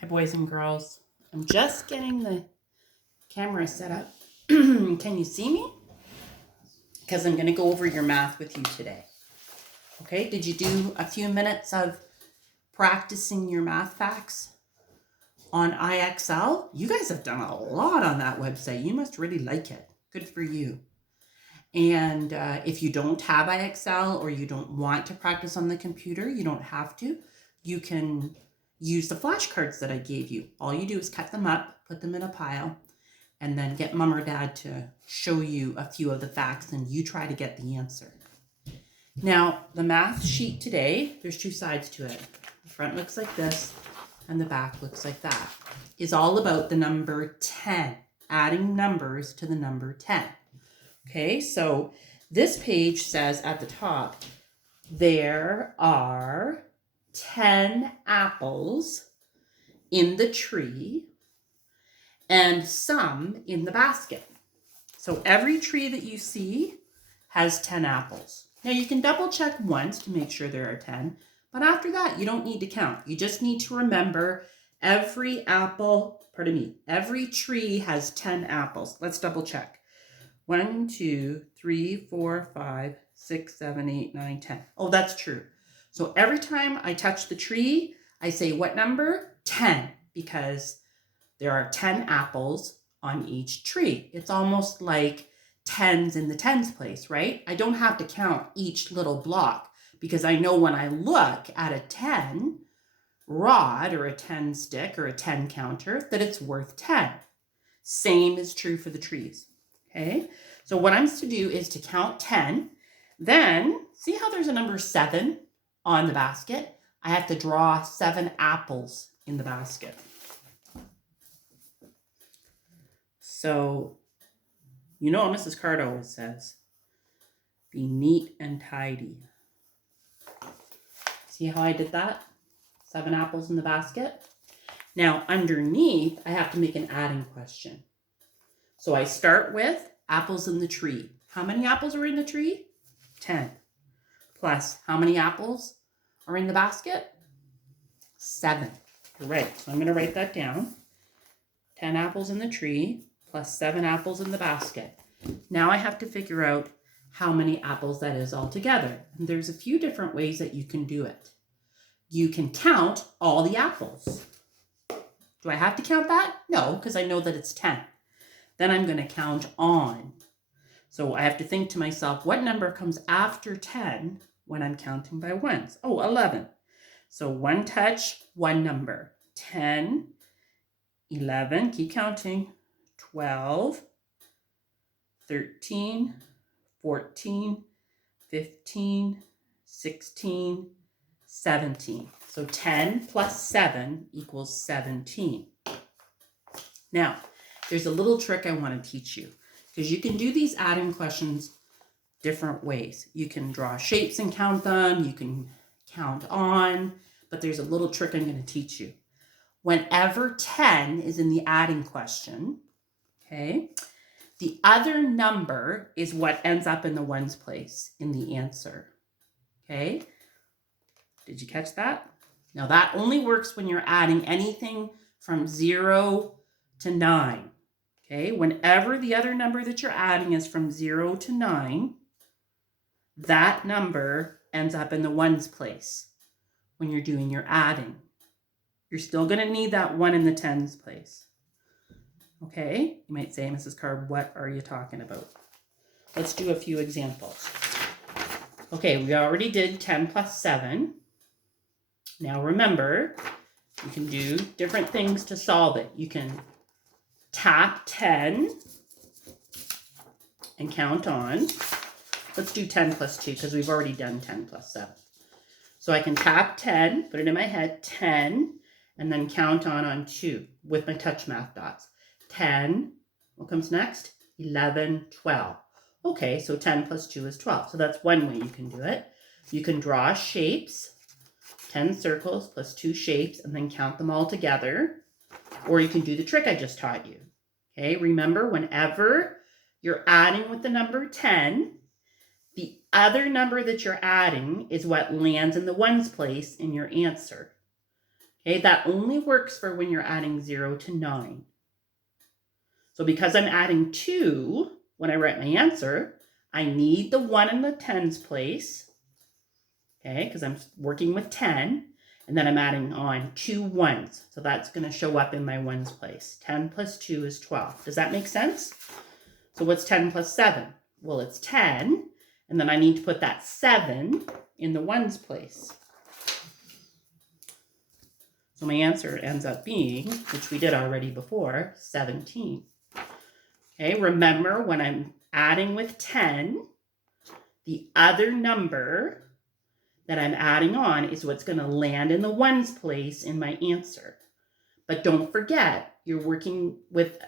Hi, boys and girls. I'm just getting the camera set up. Can you see me? Because I'm going to go over your math with you today. Okay, did you do a few minutes of practicing your math facts on IXL? You guys have done a lot on that website. You must really like it. Good for you. And if you don't have IXL or you don't want to practice on the computer, you don't have to. You can use the flashcards that I gave you. All you do is cut them up, put them in a pile, and then get mom or dad to show you a few of the facts and you try to get the answer. Now, the math sheet today, there's two sides to it. The front looks like this and the back looks like that. Is all about the number 10, adding numbers to the number 10. Okay, so this page says at the top, there are 10 apples in the tree and some in the basket. So every tree that you see has 10 apples. Now you can double check once to make sure there are 10, but after that you don't need to count. You just need to remember every tree has 10 apples. Let's double check. 1, 2, 3, 4, 5, 6, 7, 8, 9, 10. Oh, that's true. So every time I touch the tree, I say what number? 10, because there are 10 apples on each tree. It's almost like tens in the tens place, right? I don't have to count each little block because I know when I look at a 10 rod or a 10 stick or a 10 counter that it's worth 10. Same is true for the trees. Okay, so what I'm to do is to count 10. Then, see how there's a number 7 on the basket? I have to draw 7 apples in the basket. So, you know what Mrs. Card always says, be neat and tidy. See how I did that? 7 apples in the basket. Now, underneath, I have to make an adding question. So I start with apples in the tree. How many apples are in the tree? 10. Plus, how many apples are in the basket? 7. You're right. So I'm going to write that down. 10 apples in the tree plus 7 apples in the basket. Now I have to figure out how many apples that is altogether. And there's a few different ways that you can do it. You can count all the apples. Do I have to count that? No, because I know that it's 10. Then I'm going to count on. So I have to think to myself, what number comes after 10 when I'm counting by ones? Oh, 11. So one touch, one number. 10, 11, keep counting, 12, 13, 14, 15, 16, 17. So 10 plus 7 equals 17. Now, there's a little trick I want to teach you because you can do these adding questions different ways. You can draw shapes and count them. You can count on, but there's a little trick I'm going to teach you. Whenever 10 is in the adding question, okay, the other number is what ends up in the ones place in the answer. Okay, did you catch that? Now that only works when you're adding anything from 0 to 9. Okay, whenever the other number that you're adding is from 0 to 9, that number ends up in the ones place when you're doing your adding. You're still going to need that 1 in the tens place. Okay, you might say, Mrs. Card, what are you talking about? Let's do a few examples. Okay, we already did 10 plus 7. Now remember, you can do different things to solve it. You can tap 10 and count on. Let's do 10 plus 2 because we've already done 10 plus 7. So I can tap 10, put it in my head, 10, and then count on 2 with my touch math dots. 10, what comes next? 11, 12. Okay, so 10 plus 2 is 12. So that's one way you can do it. You can draw shapes, 10 circles plus 2 shapes, and then count them all together. Or you can do the trick I just taught you. Okay, remember, whenever you're adding with the number 10, the other number that you're adding is what lands in the ones place in your answer. Okay, that only works for when you're adding 0 to 9. So because I'm adding 2 when I write my answer, I need the 1 in the tens place, okay, because I'm working with 10, and then I'm adding on 2 ones. So that's going to show up in my ones place. 10 plus 2 is 12. Does that make sense? So what's 10 plus 7? Well, it's 10, and then I need to put that 7 in the ones place. So my answer ends up being, which we did already before, 17. Okay, remember when I'm adding with 10, the other number that I'm adding on is what's going to land in the ones place in my answer. But don't forget, you're working with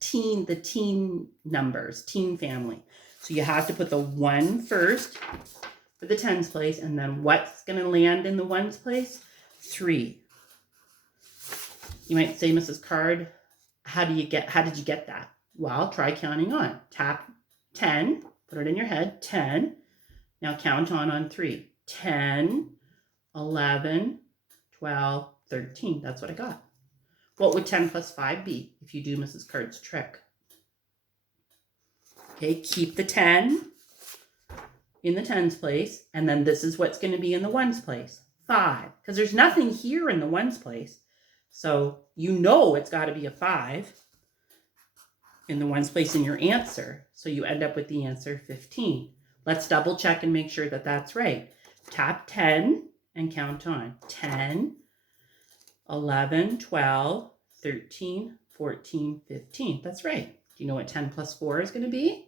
the teen numbers, teen family. So you have to put the 1 first for the tens place, and then what's going to land in the ones place? 3. You might say, Mrs. Card, how did you get that? Well, try counting on. Tap 10, put it in your head, 10. Now count on 3. 10, 11, 12, 13. That's what I got. What would 10 plus 5 be if you do Mrs. Card's trick? Okay, keep the 10 in the tens place, and then this is what's going to be in the ones place. 5, because there's nothing here in the ones place. So you know it's got to be a 5 in the ones place in your answer. So you end up with the answer 15. Let's double check and make sure that that's right. Tap 10 and count on. 10, 11, 12, 13, 14, 15. That's right. Do you know what 10 plus 4 is going to be?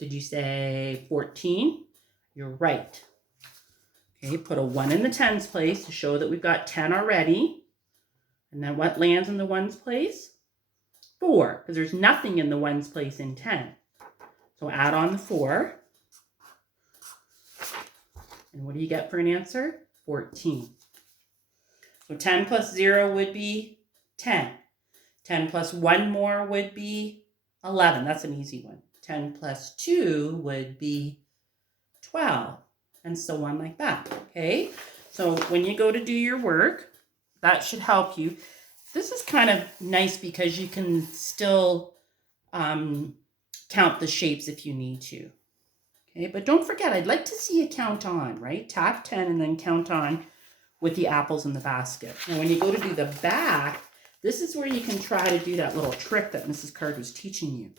Did you say 14? You're right. Okay, put a 1 in the tens place to show that we've got 10 already. And then what lands in the ones place? 4, because there's nothing in the ones place in 10. So add on the 4. And what do you get for an answer? 14. So 10 plus 0 would be 10. 10 plus 1 more would be 11. That's an easy one. 10 plus 2 would be 12. And so on like that. Okay? So when you go to do your work, that should help you. This is kind of nice because you can still count the shapes if you need to. Okay, but don't forget, I'd like to see you count on, right? Tap 10 and then count on with the apples in the basket. Now, when you go to do the back, this is where you can try to do that little trick that Mrs. Card was teaching you.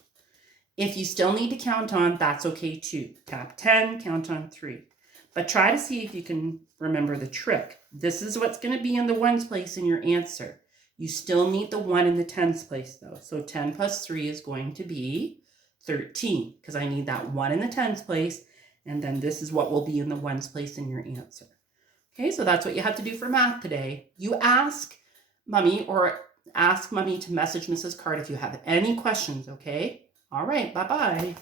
If you still need to count on, that's okay too. Tap 10, count on 3. But try to see if you can remember the trick. This is what's going to be in the ones place in your answer. You still need the 1 in the tens place though. So 10 plus 3 is going to be 13, because I need that 1 in the tens place, and then this is what will be in the ones place in your answer. Okay, so that's what you have to do for math today. You ask Mommy to message Mrs. Card if you have any questions, okay? All right, bye-bye.